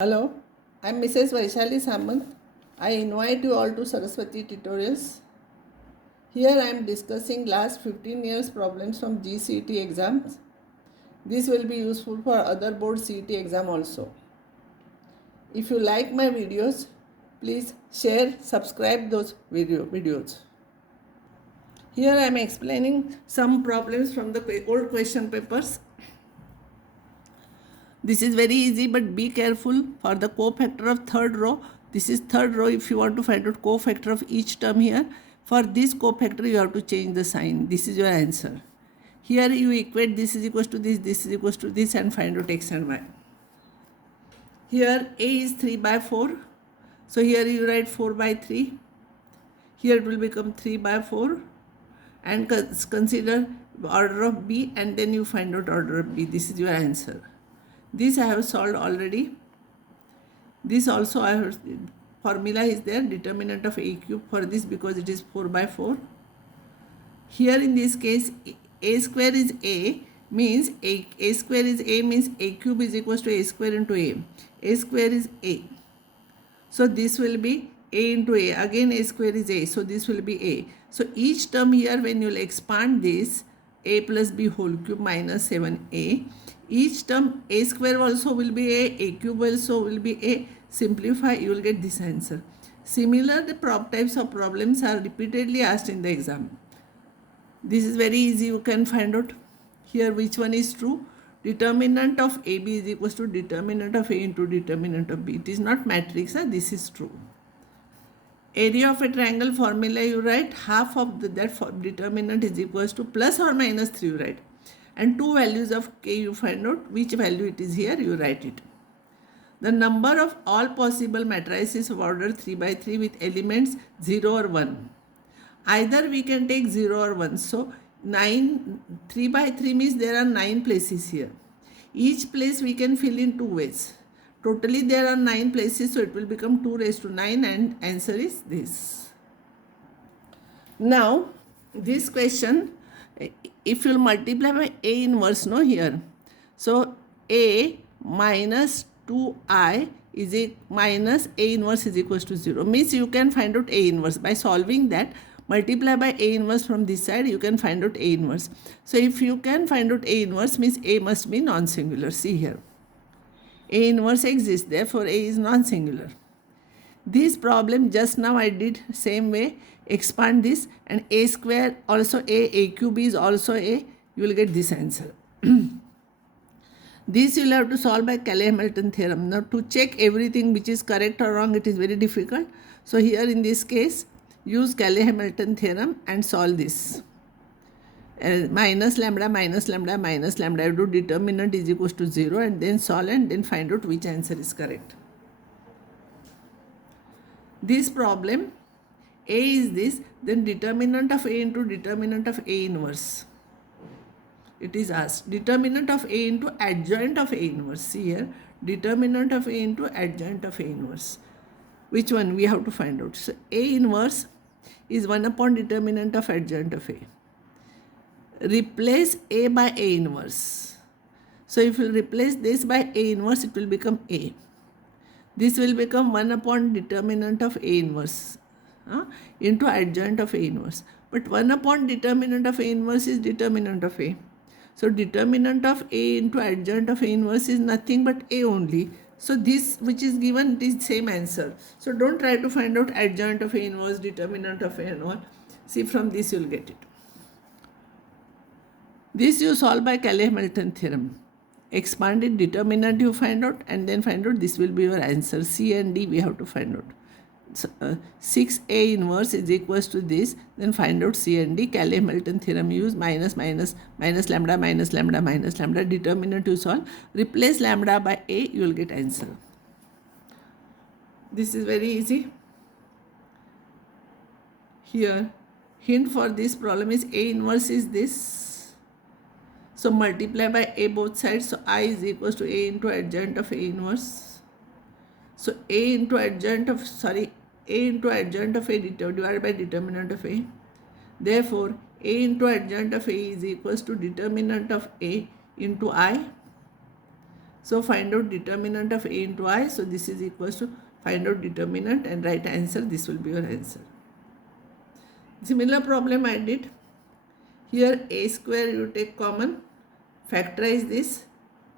Hello, I'm Mrs. Vaishali Samant. I invite you all to Saraswati Tutorials. Here I am discussing last 15 years problems from C.E.T exams. This will be useful for other board C.E.T exam also. If you like my videos, please share, subscribe those videos. Here I am explaining some problems from the old question papers. This is very easy, but be careful for the cofactor of third row. This is third row. If you want to find out cofactor of each term here, for this cofactor you have to change the sign. This is your answer. Here you equate this is equals to this is equals to this, and find out x and y. Here a is 3 by 4. So here you write 4 by 3. Here it will become 3 by 4. And consider order of b, and then you find out order of b. This is your answer. This I have solved already. This also I have, formula is there, determinant of a cube for this, because it is 4 by 4. Here in this case, a square is a, means a square is a, means a cube is equals to a square into a. A square is a. So this will be a into a. Again a square is a. So this will be a. So each term here, when you will expand this, a plus b whole cube minus 7a. Each term a square also will be a cube also will be a. Simplify, you will get this answer. Similar the types of problems are repeatedly asked in the exam. This is very easy, you can find out here which one is true. Determinant of AB is equals to determinant of A into determinant of B. It is not matrix, this is true. Area of a triangle formula you write, half of that determinant is equals to plus or minus 3 you write. And two values of k you find out which value it is here, you write it. The number of all possible matrices of order 3 by 3 with elements 0 or 1. Either we can take 0 or 1. So 3 by 3 means there are 9 places here. Each place we can fill in two ways. Totally there are 9 places, so it will become 2 raised to 9, and answer is this. Now this question, if you multiply by a inverse, no here. So a minus 2i is a minus a inverse is equals to 0. Means you can find out a inverse. By solving that, multiply by a inverse from this side, you can find out a inverse. So if you can find out a inverse, means a must be non-singular. See here. A inverse exists, therefore a is non-singular. This problem just now I did same way. Expand this, and a square also a cube is also a. You will get this answer. This you will have to solve by Cayley-Hamilton theorem. Now to check everything which is correct or wrong, it is very difficult. So here in this case, use Cayley-Hamilton theorem and solve this. Minus lambda minus lambda minus lambda. You do determinant is equals to 0, and then solve and then find out which answer is correct. This problem, a is this, then determinant of a into determinant of a inverse. It is asked. Determinant of a into adjoint of a inverse. See here, determinant of a into adjoint of a inverse. Which one we have to find out? So a inverse is 1 upon determinant of adjoint of a. Replace a by a inverse. So if you replace this by a inverse, it will become a. This will become 1 upon determinant of a inverse into adjoint of a inverse. But 1 upon determinant of a inverse is determinant of a. So determinant of a into adjoint of a inverse is nothing but a only. So this which is given, it is same answer. So don't try to find out adjoint of a inverse, determinant of a and all. See, from this you will get it. This you solve by Cayley-Hamilton theorem. Expanded determinant you find out, and then find out this will be your answer. C and D we have to find out. So, 6a inverse is equals to this, then find out C and D. Cayley-Hamilton theorem use, minus minus minus lambda minus lambda minus lambda. Determinant you solve. Replace lambda by a, you will get answer. This is very easy. Here, hint for this problem is a inverse is this. So multiply by a both sides. So I is equals to a into adjoint of a inverse. So a into adjoint of a divided by determinant of a. Therefore a into adjoint of a is equals to determinant of a into I. So find out determinant of A into I. So this is equals to find out determinant and write answer. This will be your answer. Similar problem I did. Here A square you take common, factorize this,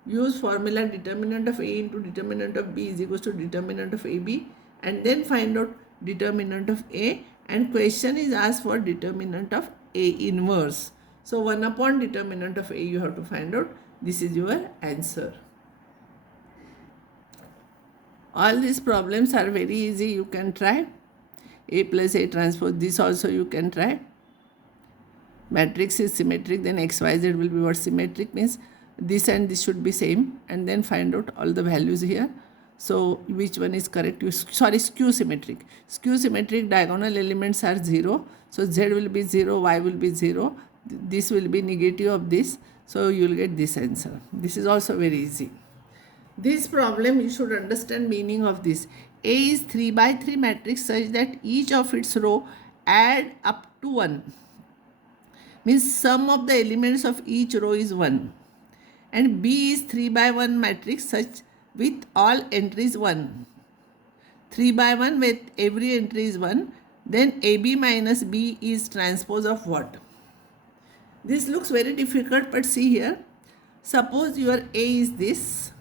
use formula determinant of A into determinant of B is equals to determinant of AB, and then find out determinant of A, and question is asked for determinant of A inverse. So 1 upon determinant of A you have to find out. This is your answer. All these problems are very easy. You can try. A plus A transpose, this also you can try. Matrix is symmetric, then XYZ will be what? Symmetric means this and this should be same, and then find out all the values here. So which one is correct? Skew symmetric. Skew symmetric diagonal elements are 0. So Z will be 0, Y will be 0. This will be negative of this. So you will get this answer. This is also very easy. This problem you should understand meaning of this. A is 3 by 3 matrix such that each of its row add up to 1. Means sum of the elements of each row is 1. And B is 3 by 1 matrix such with all entries 1. 3 by 1 with every entry is 1. Then AB minus B is transpose of what? This looks very difficult, but see here. Suppose your A is this,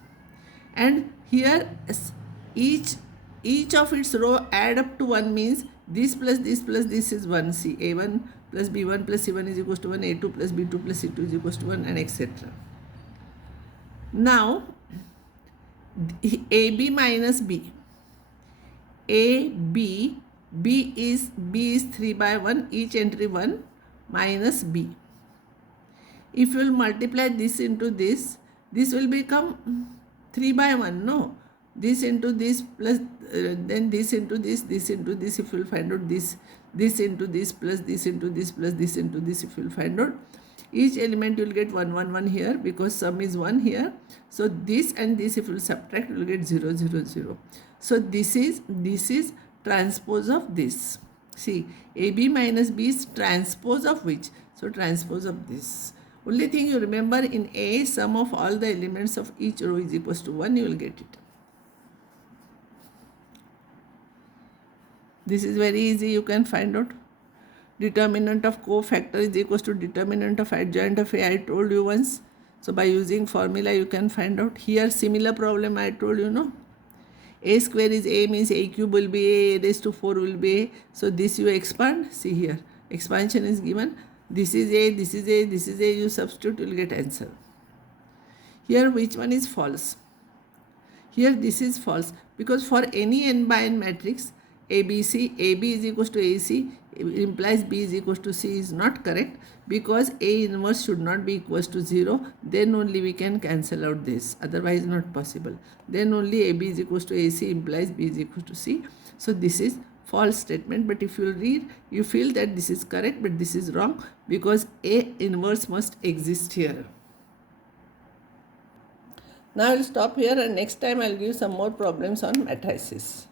and here each of its row add up to 1 means this plus this is 1. See, A1 plus B1 plus C1 is equals to 1, A2 plus B2 plus C2 is equals to 1, and etc. Now, AB minus B. B is 3 by 1, each entry 1 minus B. If you will multiply this into this will become 3 by 1, no? This into this plus then this into this into this, if you will find out this into this plus this into this plus this into this, if you will find out, each element you will get 1 1 1 here because sum is 1 here. So this and this if you will subtract you will get 0 0 0. So this is transpose of this. See, AB minus B is transpose of which? So transpose of this. Only thing you remember, in A, sum of all the elements of each row is equals to 1, you will get it. This is very easy, you can find out. Determinant of cofactor is equals to determinant of adjoint of A, I told you once. So by using formula you can find out. Here similar problem I told you, no? A square is A means A cube will be A raised to 4 will be A. So this you expand, see here, expansion is given. This is A, this is A, this is A, you substitute, you will get answer. Here which one is false? Here this is false because for any n by n matrix, ABC, AB is equals to AC implies B is equals to C is not correct because A inverse should not be equals to 0. Then only we can cancel out this, otherwise not possible. Then only AB is equals to AC implies B is equals to C. So this is false statement, but if you read, you feel that this is correct, but this is wrong because A inverse must exist here. Now I will stop here and next time I will give some more problems on matrices.